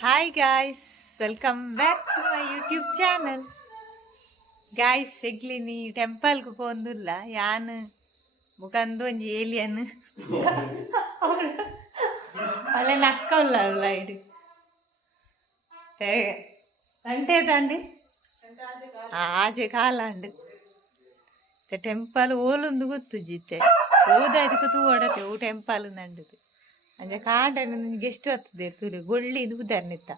Hi guys, welcome back to my YouTube channel. Guys, ಎಗ್ಲಿನಿ ಟೆಂಪಲ್ಗೆ ಪೋಂದುಲ್ಲ ಯಾನ್ ಮುಖಂದು ಒಂಜಿ ಏಲಿಯನ್ ಒಳ್ಳೆ ನಕ್ಕಲ್ಲ ಲೈಡ್ ಅಂಟೇದಂಡಿ ಆಜೆ ಕಾಲಾಂಡ್ ಟೆಂಪಲ್ ಓಲೊಂದು ಗೊತ್ತು ಜಿತ್ತೆ ಓದಾಯ್ತು ತೂ ಓಡತ್ತೆ ಓ ಟೆಂಪಲ್ ನಂಡದು ಅಂಜ ಕಾಂಡ ಗೆಸ್ಟ್ ಹತ್ತದೆ ತುರಿ ಗೊಳ್ಳಿದು ಉದಾರ್ನಿತ್ತ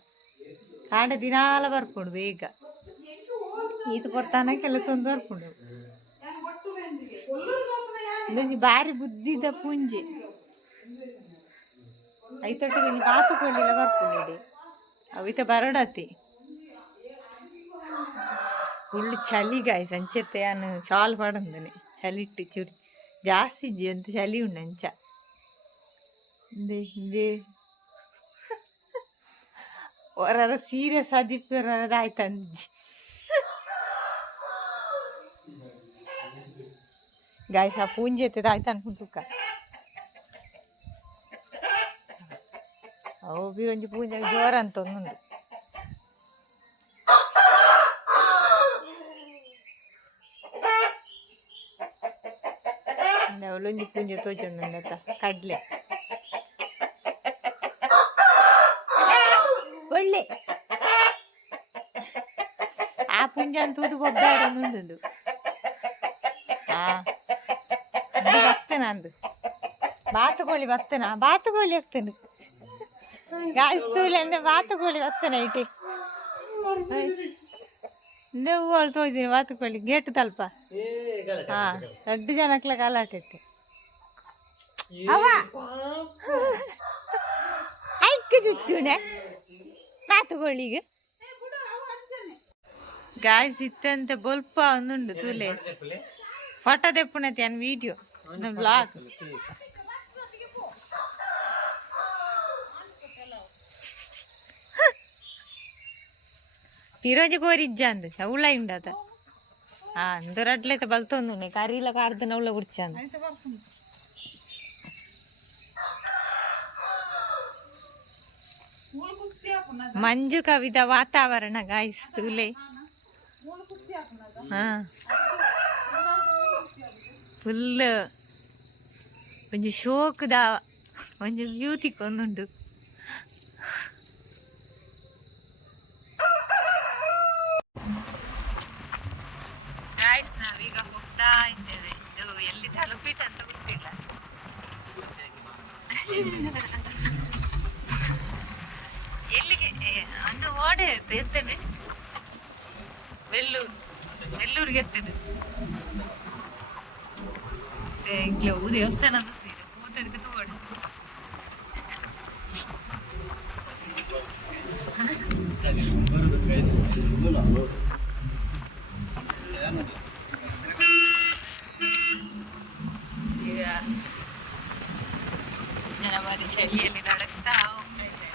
ಕಾಂಡ ದಿನಾಲ ಬರ್ಕೊಂಡು ಬೇಗ ಇದು ಕೊಡ್ತಾನಕ್ಕೆಲ್ಲ ತೊಂದು ಬರ್ಕೊಂಡು ಇದೊಂದು ಬಾರಿ ಬುದ್ಧಿದ ಪುಂಜಿ ಐತೊಟ್ಟಿಗೆ ಬಾತುಕೊಳ್ಳಿಲ್ಲ ಬರ್ಕೊಂಡು ಅವಿತ ಬರಡತಿ ಫುಲ್ ಚಳಿ ಗಾಯ ಸಂಚೆತ್ತೆ ನಾನು ಶಾಲ್ ಪಡಂದನೆ ಚಳಿ ಇಟ್ಟು ಚುರಿ ಜಾಸ್ತಿ ಅಂತ ಚಳಿ ಉಂಡು ಅಂಚ ಒರ ಸೀರಿಯಸ್ ಆದಿಪ್ಪರಾಯ್ತಂಜಿ ಗಾಯ್ಸ ಪೂಂಜಿ ಎತ್ತದ ಆಯ್ತು ಅನ್ಕೊಂಡುಕ್ಕ ಅವು ಬೀರೊಂಜಿ ಪೂಂಜೆ ಜೋರ ಅಂತ ಒಂದುಂಡು ಅವಳೊಂಜಿ ಪೂಂಜೆ ತೋಜೊಂದುಂಡತ ಕಡ್ಲೆ ಒಳ್ಳೆ ಆ ಪುಂಜ ಅಂತ ತೂದು ಬೊಬ್ಬಾಡುಂಡು ಬರ್ತೇನೆ ಅಂದು ಬಾತುಕೋಳಿ ಬರ್ತೇನೆ ಬಾತುಕೋಳಿ ಆಗ್ತೇನೆ ಗಾಯಿಸ್ತೂಲಿ ಅಂದ್ರೆ ಬಾತುಕೋಳಿ ಬರ್ತೇನೆ ಐಟಿ ಹೂವಳು ತೋಯ್ತೀನಿ ಬಾತುಕೋಳಿ ಗೇಟ್ ತಲ್ಪ ಹಾ ದೊಡ್ಡ ಜನಕ್ಲ ಕಾಲಾಟೈತೆ ಅವ ಐಕ್ಕೆ ಚುಚ್ಚುನೆ ಬಾತುಕೋಳಿಗೆ ಗಾಯ್ಸ್ ಇತ್ತಂತೆ ಬೊಲ್ಪ ಒಂದುಂಡು ತೂಲೆ ಫೋಟೋ ತೆಪ್ಪುನೈತೆ ಅನ್ ವಿಡಿಯೋ ಬ್ಲಾಗ್ ఈరోజు కోరిచ్చాంది అవులా ఉండత అందరట్లయితే బలుతోంది కర్రీలో కారుతున్న అవులో కూర్చాను ಮಂಜು ಕವಿದ ವಾತಾವರಣ ಗಾಯಿಸ್ತೂಲೆ ಫುಲ್ ಒಂಜಿ ಶೋಕದ ಒಂಜಿ ಬ್ಯೂಟಿ ಕೊಂದುಂಡು ಗಾಯ್ಸ್ ನಾವೀಗ ಹೋಗ್ತಾ ಇದ್ದೇವೆ ಇದು ಎಲ್ಲಿ ತಲುಪಿತಂತ ಗೊತ್ತಿಲ್ಲ ಎಲ್ಲಿಗೆ ಒಂದು ಓಡೆ ಎತ್ತೇನೆ ವೆಲ್ಲೂರಿಗೆ ಎತ್ತೇನೆ ಇಂಗ್ಲೇ ದೇವಸ್ಥಾನ ಅಂತ ಇದೆ ಹೋದಕ್ಕೆ ತಗೋಡೆ ಈಗ ಜನವರಿ ಚಳಿಯಲ್ಲಿ ನಡಕ್ತಾ ಹೋಗ್ತಾ ಇದೆ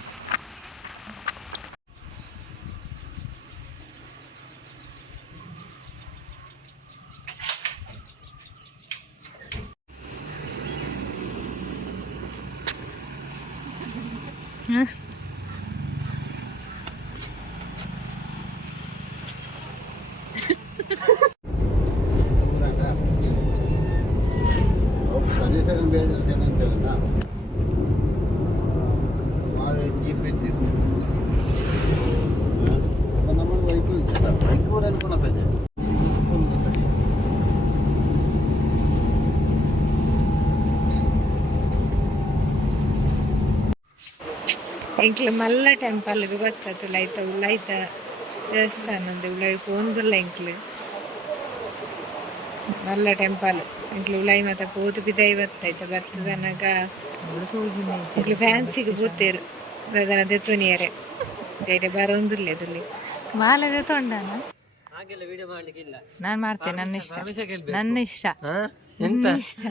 ಎಂಕ್ಲು ಮಲ್ಲ ಟೆಂಪಲ್ಗೆ ಬರ್ತದೆ ಉಳ್ಳಾಯ್ತ ದೇವಸ್ಥಾನ ಉಳ್ಳಾಯಿ ಪೋಂದುಲ್ಲ ಎಂಕ್ಲು ಮಲ್ಲ ಟೆಂಪಲ್ ಎಂಕ್ಲು ಉಳ್ಳಾಯಿ ಮತ್ತೆ ಪೋತು ಬಿದಾಯಿ ಬರ್ತೈತೆ ಬರ್ತದನಗ ಎಂಕ್ಲು ಫ್ಯಾನ್ಸಿಗೆ ಪೋತೇರು ಅದನ್ನ ದೆತ್ತುನಿಯರೆ ಗೈಡೆ ಬರೋಂದಿಲ್ಲ ಅದಲ್ಲಿ ಮಾಲೆ ದೆತ್ತೊಂಡನ ನಾನು ಮಾಡ್ತೇನೆ ನನ್ನ ಇಷ್ಟ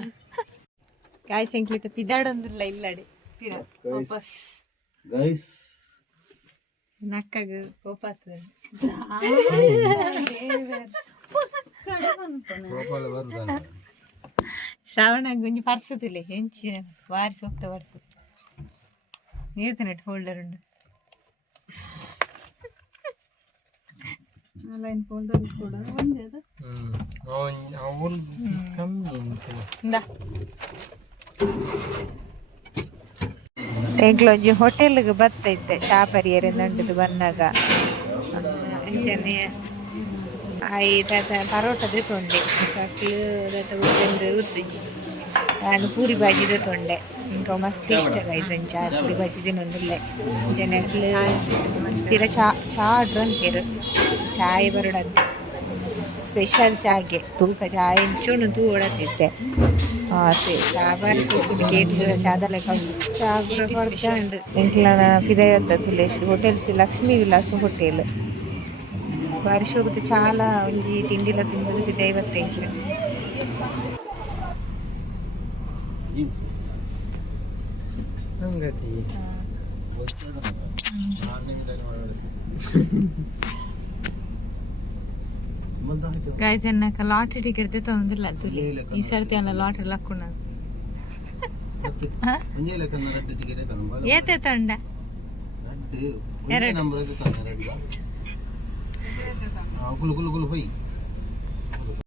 ಗಾಯ್ಸ್ ಎಂಕ್ಲಿತ ಪಿದಾಡೊಂದಿಲ್ಲ ಇಲ್ಲಡೆ ವಾಪಸ್ ಗೈಸ್ ನಕ್ಕಗ ಕೋಪಾಗ್ತದೆ ಶ್ರಾವಣ ಗುಂಜಿ ಪರ್ಸತಿಲ್ಲ ಹೆಂಚಿನ ವಾರಿಸಿ ಹೋಗ್ತಾ ಬರ್ಸು ನೀರ್ತನೆಟ್ ಹೋಲ್ಡರ್ ಉಂಡು ಲೈನ್ ಫೋಲ್ಡರ್ ಇಟ್ಕೊಡೋದು ಒಂದೇ ಅದು ಅವಳು ಕಮ್ಮಿ ಉಂಟು. ಎಂಕ್ಲೊಂಜಿ ಹೋಟೆಲ್ಗೆ ಬತ್ತೈತೆ ಚಾಪರಿಯರೆ ನಂಡದು ಬಂದಾಗ ಅಂಚನೆ ಐದಾದ ಪರೋಟದ ತೊಂಡೆ ಕಕ್ಲು ಉದ್ದಂಡು ಉದ್ದಿಚ್ಚಿ ನಾನು ಪೂರಿ ಬಾಜಿದ ತೊಂಡೆ ಇಂಕ ಮಸ್ತ್ ಇಷ್ಟ ಗೈಸ್ ಅಂಚ ಪೂರಿ ಬಾಜಿ ತಿನ್ನೊಂದುಲ್ಲೆ ಜನಕ್ಲು ತೀರ ಚಾ ಆಡ್ರು ಅಂತೀರು ಚಾಯ್ ಬರೋಡಂತೆ ಸ್ಪೆಷಲ್ ಚಾಗೆ ತೂಕ ಚಾಯ್ ಇಂಚೂನು ತೂಡತ್ತಿದ್ದೆ ಚಾ ಬಾರಿ ಸೂಪುಂಡು ಕೇಟಿದ ಚಾದಲೆ ಚಾ ಕೂಡ ಕೊಡ್ತಾ ಉಂಡು ಎಂಕ್ಲನ ಪಿದಯತ್ತ ತುಲೇಶ್ ಹೋಟೆಲ್ಸ್ ಲಕ್ಷ್ಮೀ ವಿಲಾಸ್ ಹೋಟೆಲ್ ಬಾರಿ ಶೋಭತೆ ಚಾಲ ಒಂಜಿ ತಿಂಡಿಲ ತಿಂದದು ಪಿದೈವತ್ತೆ ಎಂಕ್ಲೆ ಹಂಗತಿ ಗೈಸ್ ಎನ್ನಕ ಲಾಟ್ರಿ ಟಿಕೆಟ್ ತೆತ್ತೊಂದಿಲ್ಲ ತುಲಿ ಈ ಸರ್ತಿ ಅಲ್ಲ ಲಾಟ್ರಿ ಲಕ್ಕುಣ ಏತೆ ತಂಡ ನಂಬರ್